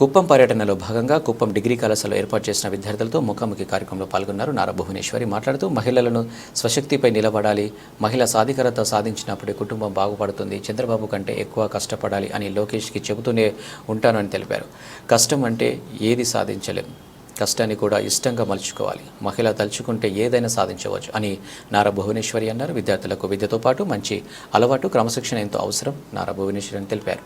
కుప్పం పర్యటనలో భాగంగా కుప్పం డిగ్రీ కళాశాలలో ఏర్పాటు చేసిన విద్యార్థులతో ముఖాముఖి కార్యక్రమంలో పాల్గొన్నారు. నారా భువనేశ్వరి మాట్లాడుతూ మహిళలను స్వశక్తిపై నిలబడాలి, మహిళా సాధికారత సాధించినప్పుడే కుటుంబం బాగుపడుతుంది, చంద్రబాబు కంటే ఎక్కువ కష్టపడాలి అని లోకేష్కి చెబుతూనే ఉంటాను అని తెలిపారు. కష్టం అంటే ఏది సాధించలేం, కష్టాన్ని కూడా ఇష్టంగా మలుచుకోవాలి, మహిళ తలుచుకుంటే ఏదైనా సాధించవచ్చు అని నారా భువనేశ్వరి అన్నారు. విద్యార్థులకు విద్యతో పాటు మంచి అలవాటు, క్రమశిక్షణ ఎంతో అవసరం నారా భువనేశ్వరి అని తెలిపారు.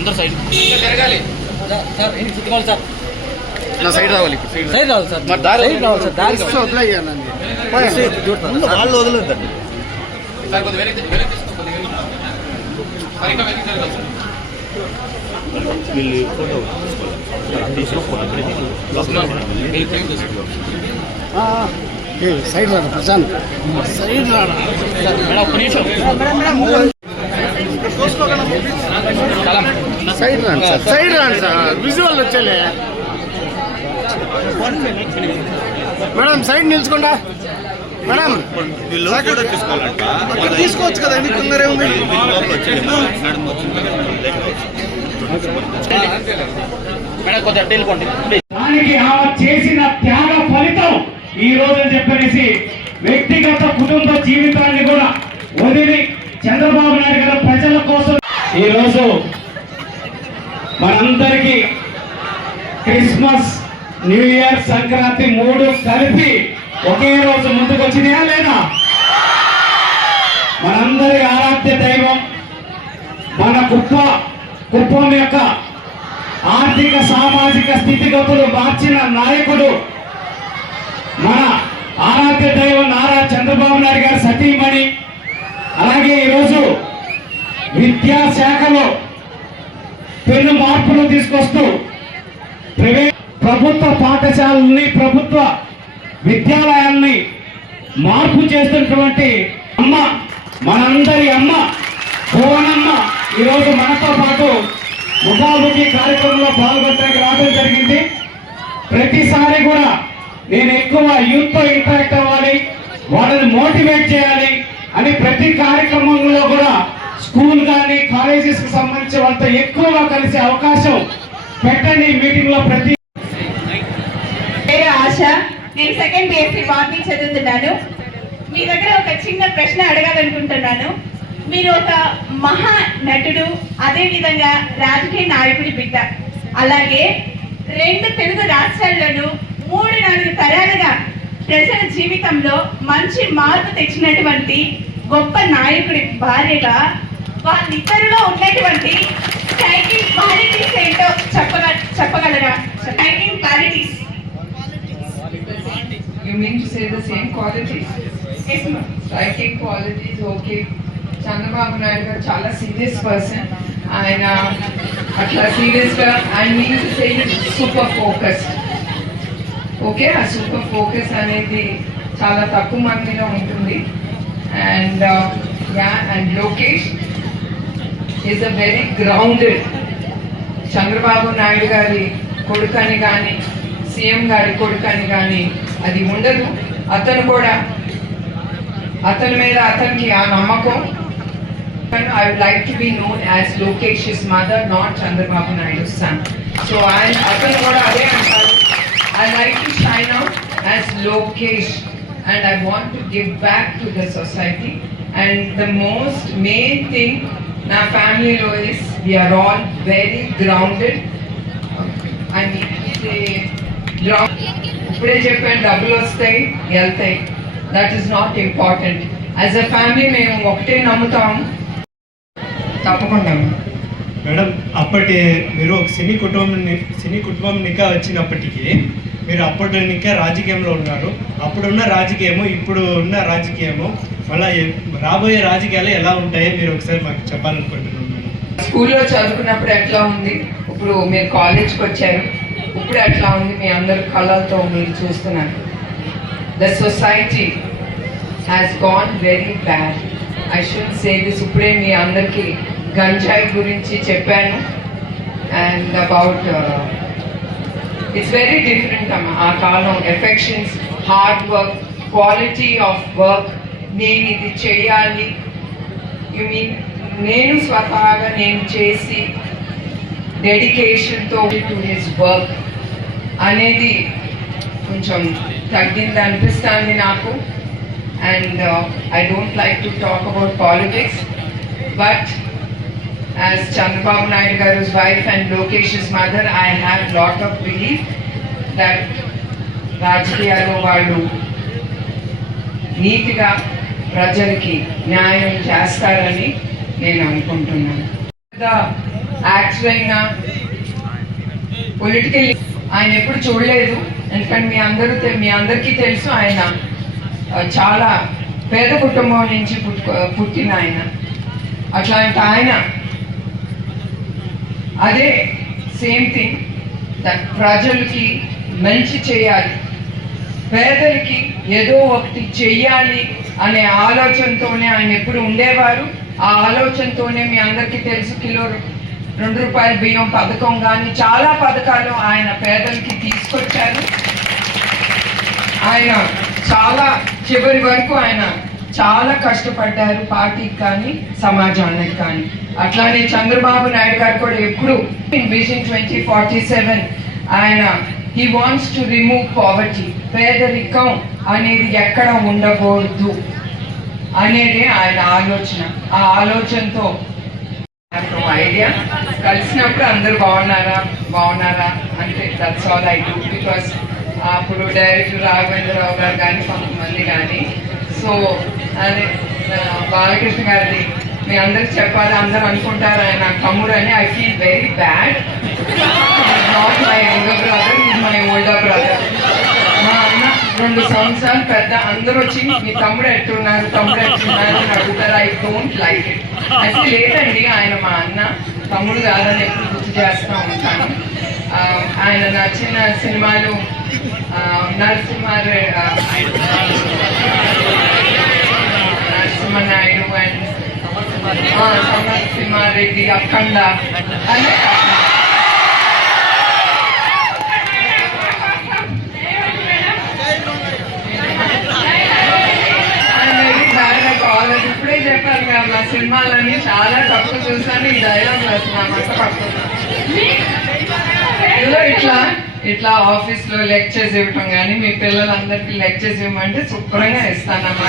अंदर साइड తిరగాలి సార్ ఏంటి సిగ్నల్ సార్ నా సైడ్ రావాలి సైడ్ రావాలి సార్ మరి దారి సైడ్ రావాలి సార్ దారి వదిలేయాలండి ముందు వాళ్ళు వదిలేదండి సార్ కొద్దిగా వెనక్కి తీసుకో కొద్దిగా సరిగ్గా వెనక్కి జరగాలి సార్ వీళ్ళు ఫోటో తీసుకో ఫోటో ఈ ఫ్రేమ్ తీసుకో ఏ సైడ్ రా ప్రశాంత్ సైడ్ రా మేడం ఒక నిమిషం మేడం సైడ్ రాండి సార్, సైడ్ రాండి సార్, విజువల్ వచ్చేలే మేడం, సైడ్ నిల్చుకోండా మేడం. తీసుకోవచ్చు కదా, ఎన్ని తొందర ఉంది. దానికి చేసిన త్యాగ ఫలితం ఈ రోజు చెప్పనేసి వ్యక్తిగత కుటుంబ జీవితాన్ని కూడా వదిలి చంద్రబాబు నాయుడు గారు ప్రజల కోసం ఈ రోజు మనందరికీ క్రిస్మస్, న్యూ ఇయర్, సంక్రాంతి మూడు కలిపి ఒకే రోజు ముందుకు వచ్చినాయా లేదా? మనందరి ఆరాధ్య దైవం మన కుప్పం యొక్క ఆర్థిక సామాజిక స్థితిగతులు మార్చిన నాయకుడు మన ఆరాధ్య దైవం నారా చంద్రబాబు నాయుడు గారి సతీమణి. అలాగే ఈరోజు విద్యాశాఖలో పెను మార్పులు తీసుకొస్తూ ప్రభుత్వ పాఠశాలల్ని, ప్రభుత్వ విద్యాలయాల్ని మార్పు చేస్తున్నటువంటి అమ్మ, మనందరి అమ్మ భువనమ్మ ఈరోజు మనతో పాటు ముఖాముఖి కార్యక్రమంలో పాల్గొనడానికి రావడం జరిగింది. ప్రతిసారి కూడా నేను ఎక్కువ యూత్తో ఇంటరాక్ట్ అవ్వాలి, వాళ్ళని మోటివేట్ చేయాలి అని ప్రతి కార్యక్రమంలో కూడా స్కూల్ కానీ కాలేజెస్ కి సంబంధించి వాళ్ళతో ఎక్కువగా కలిసే అవకాశం పెట్టండి. మీటింగ్ లో ప్రతి ఆశ, నేను సెకండ్ బిఎస్సీ బాటనీ చదువుతున్నాను. మీ దగ్గర ఒక చిన్న ప్రశ్న అడగాలనుకుంటున్నాను. మీరు ఒక మహా నటుడు, అదే విధంగా రాజకీయ నాయకుడి బిడ్డ, అలాగే 2 తెలుగు రాష్ట్రాల్లోనూ 3-4 తరాలుగా ప్రజల జీవితంలో మంచి మార్పు తెచ్చినటువంటి గొప్ప నాయకుడి భార్యగా వాళ్ళిద్దరిలో ఉన్నటువంటి స్ట్రైకింగ్ క్వాలిటీస్ ఏంటో చెప్పగలరా? Striking qualities. You mean to say the same qualities? Yes, ma'am. Striking qualities, okay. Chandrababu Naidu garu chala serious person. ఆయన అట్లా సీరియస్ గా I mean to say super focus. Okay, ఆ సూపర్ ఫోకస్ అనేది చాలా తక్కువ మందిలో ఉంటుంది. And and Lokesh is a very grounded. Chandrababu Naidu గారి కొడుకని కానీ, సీఎం గారి కొడుకని కానీ అది ఉండదు. అతను కూడా అతని మీద అతనికి ఆ నమ్మకం. I would like to be known as Lokesh's mother, not Chandrababu Naidu's son. So అతను కూడా అదే అంటారు. I like to shine out as Lokesh and I want to give back to the society. And the most main thing na family lo is we are all very grounded. I mean ఇప్పుడే చెప్పాను, డబ్బులు వస్తాయి వెళ్తాయి, that is not important. As a family మేము ఒకటే నమ్ముతాం. తప్పకుండా madam, అప్పటి మీరు ఒక సినీ కుటుంబం నికా వచ్చినప్పటికీ మీరు అప్పటి ఇంకా రాజకీయంలో ఉన్నారు. అప్పుడున్న రాజకీయము ఇప్పుడు ఉన్న రాజకీయము మళ్ళీ రాబోయే రాజకీయాలు ఎలా ఉంటాయో మీరు ఒకసారి మాకు చెప్పాలనుకుంటున్నాను మేడం. స్కూల్లో చదువుకున్నప్పుడు ఎట్లా ఉంది, ఇప్పుడు మీరు కాలేజ్కి వచ్చారు, ఇప్పుడు ఎట్లా ఉంది మీ అందరి కళ్ళతో మీరు చూస్తున్నారు. The society has gone very bad. I should say this. ఇప్పుడే మీ అందరికీ గంజాయి గురించి చెప్పాను. And about it's very different అమ్మా. ఆ కాలం affections, hard work, quality of work, నేను ఇది చేయాలి, యు మీన్ నేను స్వతహాగా నేను చేసి డెడికేషన్తో టు హిస్ వర్క్ అనేది కొంచెం తగ్గింది అనిపిస్తుంది నాకు. And I don't like to talk about politics, but as Chandrababu Naidu Garu's wife and Lokesh's mother, I have lot of belief that రాజకీయాల్లో వాళ్ళు నీతిగా ప్రజలకి న్యాయం చేస్తారని నేను అనుకుంటున్నాను. యాక్చువల్ అయినా పొలిటికల్ ఆయన ఎప్పుడు చూడలేదు, ఎందుకంటే మీ అందరికీ తెలుసు ఆయన చాలా పేద కుటుంబం నుంచి పుట్టిన ఆయన. అట్లాంటి ఆయన అదే సేమ్ థింగ్, ప్రజలకి మంచి చేయాలి, పేదలకి ఏదో ఒకటి చెయ్యాలి అనే ఆలోచనతోనే ఆయన ఎప్పుడు ఉండేవారు. ఆ ఆలోచనతోనే మీ అందరికీ తెలుసు కిలో 2 రూపాయల బియ్యం పథకం కానీ చాలా పథకాలు ఆయన పేదలకి తీసుకొచ్చారు. ఆయన చాలా చివరి వరకు ఆయన చాలా కష్టపడ్డారు, పార్టీకి కానీ సమాజానికి కానీ. అట్లానే చంద్రబాబు నాయుడు గారు కూడా ఎప్పుడు విజన్ 2047 ఆయన he wants to remove poverty, పేదరికం అనేది ఎక్కడ ఉండకూడదు అనేది ఆయన ఆలోచన. ఆ ఆలోచనతో ఐడియా కలిసినప్పుడు అందరూ బాగున్నారా అంటే that's all I do. Because అప్పుడు డైరెక్టర్ రాఘవేంద్రరావు గారు కానీ కొంతమంది కానీ, సో అదే బాలకృష్ణ గారిది మీ అందరికి చెప్పాలి, అందరూ అనుకుంటారు ఆయన తమ్ముడు అని. I feel very bad. Not my younger brother, is my older brother. మా అన్న 2 సంవత్సరాలు పెద్ద. అందరూ వచ్చి మీ తమ్ముడు ఎట్టున్నారు అని అడుగుతారు. I don't like it. అసలు లేదండి, ఆయన మా అన్న, తమ్ముడు కాదని ఎప్పుడు గుర్తు చేస్తూ ఉంటాను. ఆయన నచ్చిన సినిమాలు నరసింహనాయుడు అండ్ సమరసింహారెడ్డి, అఖండ అని. ఇప్పుడే చెప్పాను కదా, నా సినిమాలన్నీ చాలా తక్కువ చూసాను. ఈ డైలాగ్ వేస్తున్నామంట ఇట్లా ఆఫీస్ లో లెక్చర్స్ ఇవ్వటం కానీ మీ పిల్లలందరికీ లెక్చర్స్ ఇవ్వమంటే శుభ్రంగా ఇస్తానమ్మా.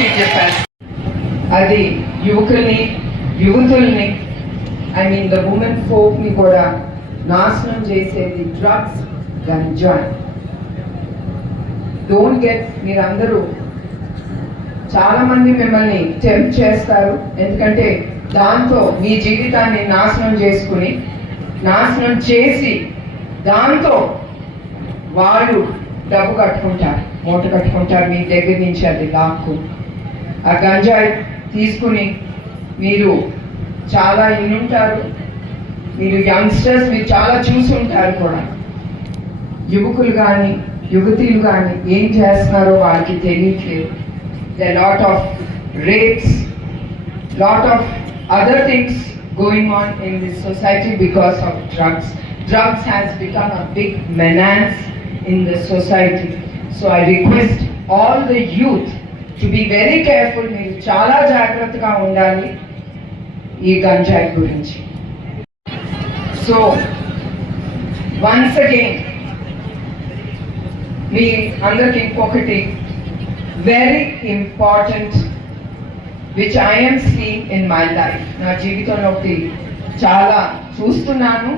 మీకు చెప్పాను. అది యువతుల్ని I mean the women folk ని కూడా నాశనం చేసేది డ్రగ్స్, గంజాయి. డోంట్ గెట్, మీరందరూ చాలా మంది మిమ్మల్ని టెంప్ట్ చేస్తారు, ఎందుకంటే దాంతో మీ జీవితాన్ని నాశనం చేసి దాంతో వాళ్ళు డబ్బు కట్టుకుంటారు, మూట కట్టుకుంటారు మీ దగ్గర నుంచి. అది లాక్కు ఆ గంజాయి తీసుకుని మీరు చాలా ఇన్నుంటారు, మీరు యంగ్స్టర్స్ మీరు చాలా చూసి ఉంటారు కూడా. యువకులు కానీ యువతీలు కానీ ఏం చేస్తున్నారో వాళ్ళకి తెలియట్లేదు. There are lot of rapes, lot of other things going on in this society because of drugs. Drugs has become a big menace in the society. So I request all the youth to be very careful. మీరు చాలా జాగ్రత్తగా ఉండాలి ఈ గంజాయి గురించి. So once again మీ అందరికి ఇంకొకటి very important which I am seeing in my life. నా జీవితంలో చాలా చూస్తున్నాను.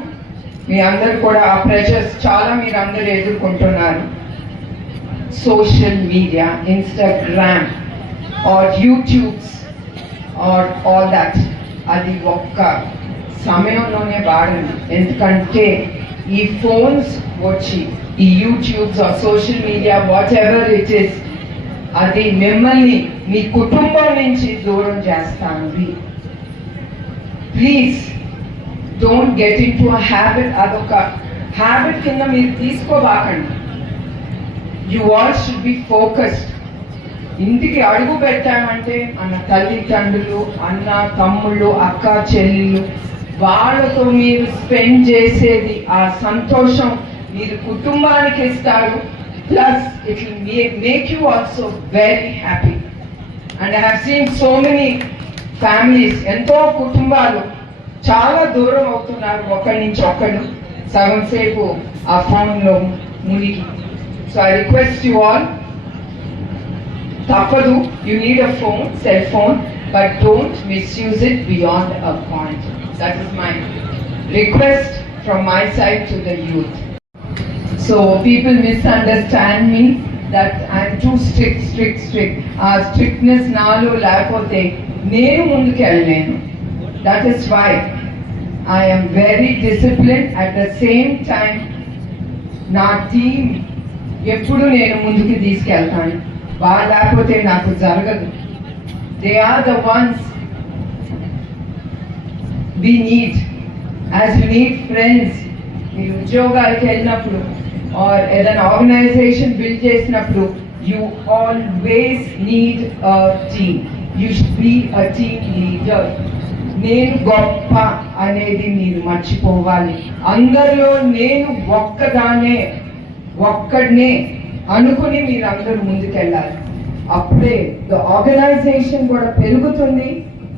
మీ అందరు కూడా ఆ ప్రెషర్స్ చాలా మీరు అందరు ఎదుర్కొంటున్నారు. Social media, Instagram or YouTubes or all that, అది ఒక్క సమయంలోనే వాడండి. ఎందుకంటే ఈ ఫోన్స్ వచ్చి ఈ YouTubes or social media whatever it is, అది మిమ్మల్ని మీ కుటుంబం నుంచి దూరం చేస్తాను. Please don't get into a habit. అదొక హ్యాబిట్ కింద మీరు తీసుకోబాకండి. You all should be focused. ఇంటికి అడుగు పెట్టామంటే మన తల్లిదండ్రులు, అన్న తమ్ముళ్ళు, అక్క చెల్లెళ్ళు, వాళ్ళతో మీరు స్పెండ్ చేసేది ఆ సంతోషం మీరు కుటుంబానికి ఇస్తారు. Plus it will make you also very happy. And I have seen so many families, ఎంతో కుటుంబాలు చాలా దూరం అవుతున్నారు ఒకరి నుంచి ఒకరు, సగం సేపు ఆ ఫోన్లో మునిగి. So I request you all, తప్పదు, you need a phone, cell phone, but don't misuse it beyond a point. That is my request from my side to the youth. So people misunderstand me that I'm too strict. Our strictness naalo lakote nenu munduku ellenu. That is why I am very disciplined. At the same time na team eppudu nenu munduku teeskeltanu. వాళ్ళు లేకపోతే నాకు జరగదు. They are the ones we need, as you need friends. మీరు ఉద్యోగాలకు వెళ్ళినప్పుడు or ఏదైనా organisation build చేసినప్పుడు you always need a team. You should be a team leader. నేను గొప్ప అనేది మీరు మర్చిపోవాలి. అందరిలో నేను ఒక్కడనే అనుకుని మీరు అందరూ ముందుకెళ్ళాలి. అప్పుడే ద ఆర్గనైజేషన్ కూడా పెరుగుతుంది.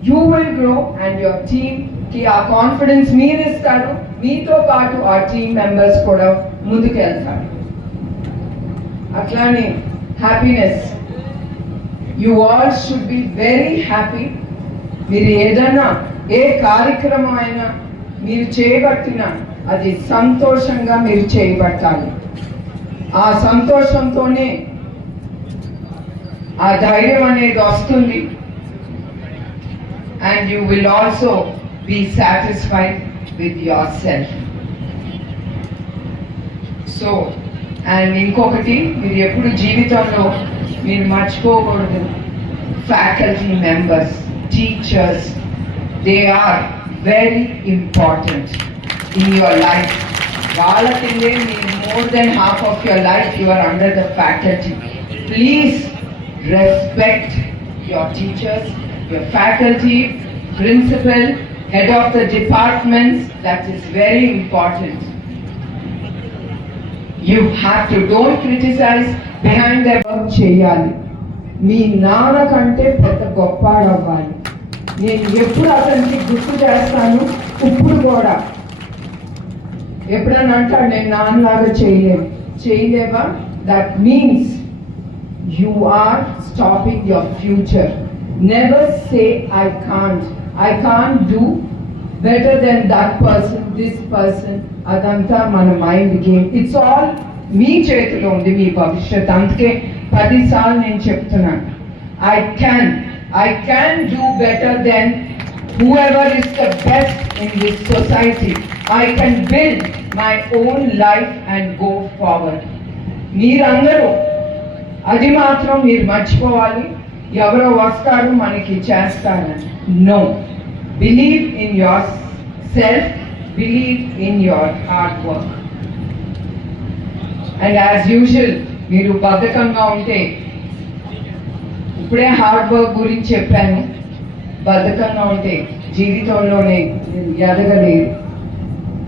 You will grow and your team కి ఆ కాన్ఫిడెన్స్ మీరు ఇస్తారు. మీతో పాటు ఆ టీమ్ మెంబర్స్ కూడా ముందుకెళ్తారు. అట్లానే happiness, you all should be very happy. మీరు ఏదైనా ఏ కార్యక్రమం అయినా మీరు చేయబట్టినా అది సంతోషంగా మీరు చేయబట్టాలి. ఆ సంతోషంతోనే ఆ ధైర్యం అనేది వస్తుంది. And you will also be satisfied with yourself. So and ఇంకొకటి మీరు ఎప్పుడు జీవితంలో మీరు మర్చిపోకూడదు, faculty members, teachers, they are very important in your life. వాళ్ళ కిందే మీరు more than half of your life you are under the faculty. Please respect your teachers, your faculty, principal, head of the departments. That is very important. You have to, don't criticize behind their work. cheyali మీ నాన్న కంటే పెద్ద గొప్పవాడవ్వాలి. నేను ఎప్పుడు అతనికి గుర్తు చేస్తాను. ఇప్పుడు కూడా ఎప్పుడన్నా అంటాడు నేను నాన్నలాగా చేయలేవా, that means you are stopping your future. Never say I can't do better than that person, this person. అదంతా మన మైండ్ గేమ్. ఇట్స్ ఆల్ మీ చేతిలో ఉంది మీ భవిష్యత్. అందుకే 10 సార్లు నేను చెప్తున్నాను, I can do better than whoever is the best in this society. I can build my own life and go forward. మీరందరూ అది మాత్రం మీరు మర్చిపోవాలి. ఎవరో వస్తారు మనకి చేస్తారని. No, believe in yourself, believe in your hard work. And as usual మీరు బద్ధకంగా ఉంటే, ఇప్పుడే హార్డ్ వర్క్ గురించి చెప్పాను, బద్ధకంగా ఉంటే జీవితంలోనే ఎదగలేదు.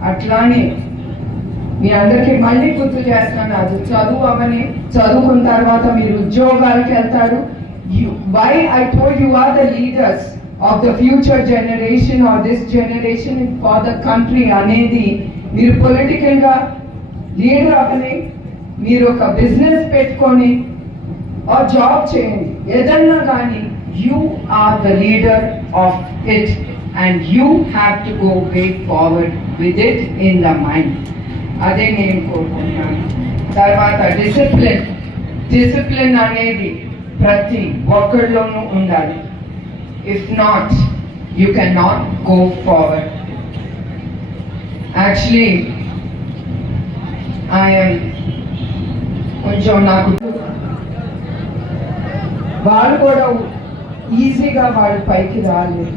అట్లానే మీ అందరికీ మళ్ళీ గుర్తు చేస్తాను, అది చదువు అవని, చదువుకున్న తర్వాత మీరు ఉద్యోగాలకు వెళ్తారు. Why I told you are the leaders of the future generation or this generation for the country అనేది. మీరు పొలిటికల్గా లీడర్ అవని, మీరు ఒక బిజినెస్ పెట్టుకొని ఆ జాబ్ చేయండి, ఏదన్నా కానీ you are the leader of it and you have to go way forward with it in the mind. అదే నేను కోరుకుంటున్నాను. తర్వాత డిసిప్లిన్ అనేది ప్రతి ఒక్కరిలోనూ ఉండాలి. If not you can not go forward. Actually I am నుంచో నాకు వాళ్ళు కూడా ఈజీగా వాళ్ళు పైకి రాలేదు.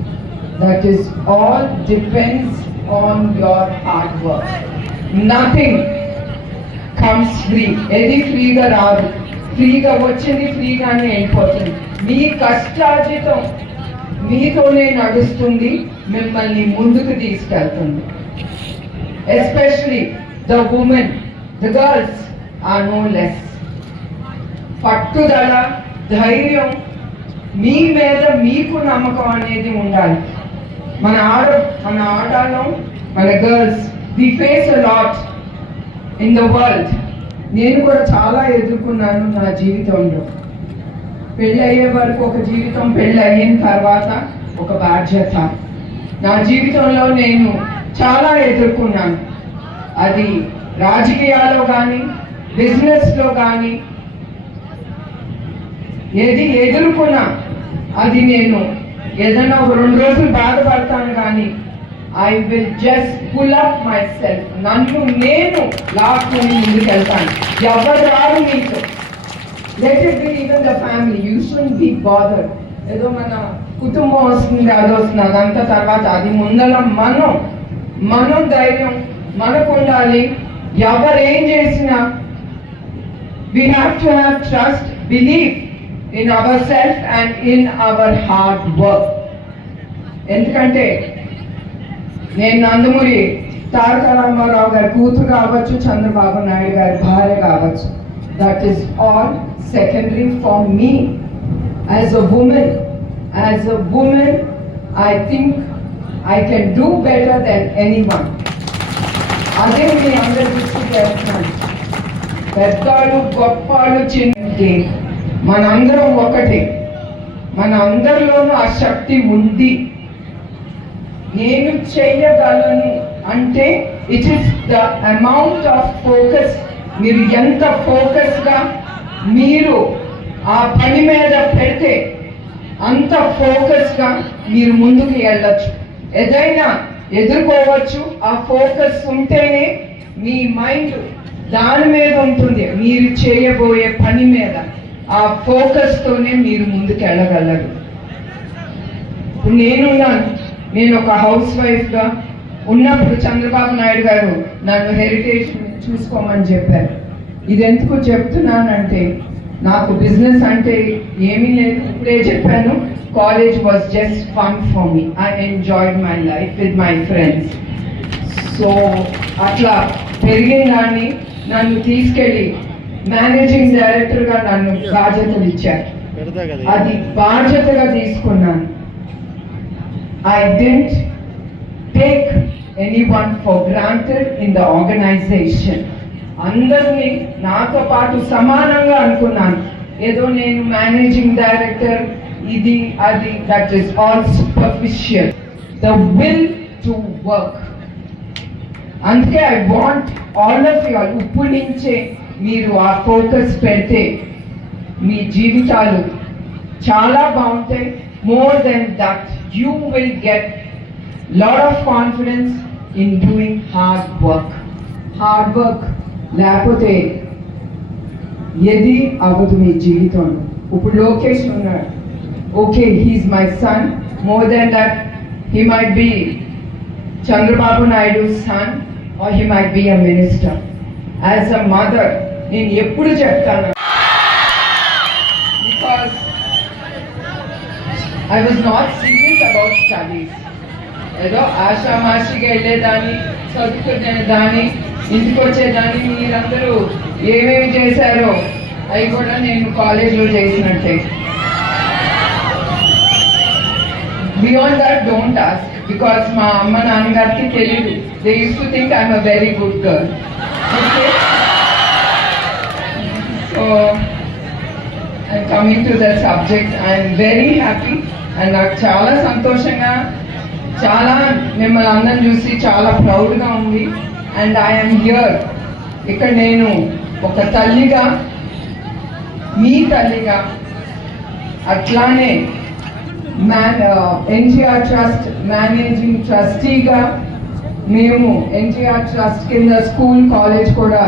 That is all depends on your hard work. Nothing comes free. ఏది ఫ్రీగా రాదు. ఫ్రీగా వచ్చింది ఫ్రీగానే వెళ్ళిపోతుంది. మీ కష్టార్జితం మీతోనే నడుస్తుంది, మిమ్మల్ని ముందుకు తీసుకెళ్తుంది. Especially the women, the girls are no less. పట్టుదల, ధైర్యం, మీ మీద మీకు నమ్మకం అనేది ఉండాలి. మన ఆడలో మన girls we face a lot in the world. నేను కూడా చాలా ఎదుర్కొన్నాను నా జీవితంలో. పెళ్ళి అయ్యే వరకు ఒక జీవితం, పెళ్ళి అయిన తర్వాత ఒక బాధ్యత. నా జీవితంలో నేను చాలా ఎదుర్కొన్నాను. అది రాజకీయాల్లో కానీ బిజినెస్లో కానీ ఏది ఎదుర్కొన్నా అది నేను ఏదైనా ఒక 2 రోజులు బాధపడతాను కానీ I will just pull up myself. నన్ను నేను లాక్కుని ముందుకు వెళ్తాను. ఎవరు రాదు మీతో. Let it be even the family. You should be bothered. ఏదో మన కుటుంబం వస్తుంది, అది వస్తుంది, అదంతా తర్వాత. అది ముందర మనం ధైర్యం మనకు ఉండాలి. ఎవరు ఏం చేసినా we have to have trust, belief in ourselves and in our hard work. ఎందుకంటే నేను నందమూరి తారక రామారావు గారి కూతురు కావచ్చు, చంద్రబాబు నాయుడు గారి భార్య కావచ్చు. That is all secondary for me. As a woman I think I can do better than anyone. అదే మీ అందరి దృష్టికి వెళ్తున్నాను. పెద్దవాళ్ళు, గొప్పవాళ్ళు, చిన్న, మనందరం ఒకటే. మన అందరిలోనూ ఆ శక్తి ఉంది. నేను చేయగలను అంటే it is the amount of focus. మీరు ఎంత ఫోకస్గా మీరు ఆ పని మీద పెడితే అంత ఫోకస్గా మీరు ముందుకు వెళ్ళచ్చు. ఏదైనా ఎదుర్కోవచ్చు. ఆ ఫోకస్ ఉంటేనే మీ మైండ్ దాని మీద ఉంటుంది, మీరు చేయబోయే పని మీద. ఆ ఫోకస్తోనే మీరు ముందుకు వెళ్ళగలరు. ఇప్పుడు నేను ఒక హౌస్ వైఫ్గా ఉన్నప్పుడు చంద్రబాబు నాయుడు గారు నన్ను హెరిటేజ్ చూసుకోమని చెప్పారు. ఇది ఎందుకు చెప్తున్నానంటే నాకు బిజినెస్ అంటే ఏమీ లేదు. ఇప్పుడే చెప్పాను, college was just fun for me. I enjoyed my life with my friends. So అట్లా పెరిగిందాన్ని నన్ను తీసుకెళ్ళి మేనేజింగ్ డైరెక్టర్గా నన్ను బాధ్యతలు ఇచ్చారు. అది బాధ్యతగా తీసుకున్నాను. I didn't take anyone for granted in the organization. అందరినీ నాతో పాటు సమానంగా అనుకున్నాను. ఏదో నేను మేనేజింగ్ డైరెక్టర్, ఇది అది, that is all superficial. The will to work. అందుకే I want all of you all ఇప్పుడు నుంచే మీరు ఆ ఫోకస్ పెడితే మీ జీవితాలు చాలా బాగుంటాయి. More than that, you will get lot of confidence in doing hard work. Hard work లేకపోతే ఏది అవ్వదు మీ జీవితంలో. ఇప్పుడు లోకేష్ ఉన్నాడు. Okay, he's my son. More than that, he might be Chandrababu Naidu son or he might be a minister. As a mother నేను ఎప్పుడు చెప్తాను, because I was not serious about studies. ఏదో ఆషామాషిగా వెళ్ళేదాన్ని, చదువుకునేదాన్ని, ఇంటికి వచ్చేదాన్ని. మీరందరూ ఏమేమి చేశారో అవి కూడా నేను కాలేజ్లో చేసినట్టే. Beyond that don't ask, because మా అమ్మ నాన్నగారికి తెలియదు. They use to think I'm a very good girl. Okay, so and coming to that subject, I am very happy and నాకు చాలా సంతోషంగా, చాలా మిమ్మల్ని అందరం చూసి చాలా ప్రౌడ్గా ఉంది. And I am here. ఇక్కడ నేను ఒక తల్లిగా, మీ తల్లిగా, అట్లానే ఎన్టీఆర్ ట్రస్ట్ మేనేజింగ్ ట్రస్టీగా, మేము ఎన్టీఆర్ ట్రస్ట్ కింద స్కూల్, కాలేజ్ కూడా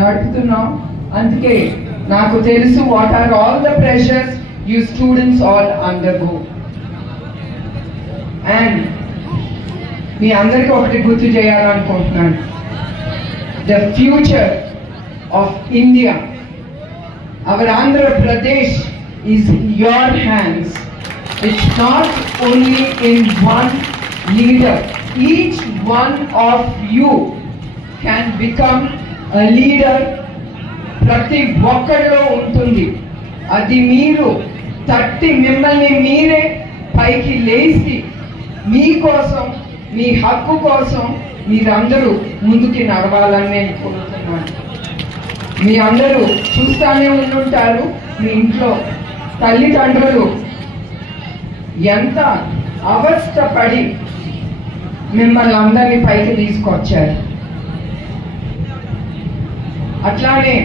నడుపుతున్నాం. అందుకే నాకు తెలుసు what are all the pressures you students all undergo. And మీ అందరికీ ఒకటి గుర్తు చేయాలనుకుంటున్నాను, the future of India, our Andhra Pradesh is in your hands. It's not only in one leader. Each one of you can become a leader. ప్రతి ఒక్కరిలో ఉంటుంది. అది మీరు తట్టి మిమ్మల్ని మీరే పైకి లేచి మీకోసం, మీ హక్కు కోసం మీరందరూ ముందుకి నడవాలని నేను కోరుతున్నాను. మీ అందరూ చూస్తానే ఉంటుంటారు, మీ ఇంట్లో తల్లిదండ్రులు ఎంత అవస్థపడి మిమ్మల్ని అందరినీ పైకి తీసుకొచ్చారు. అట్లానే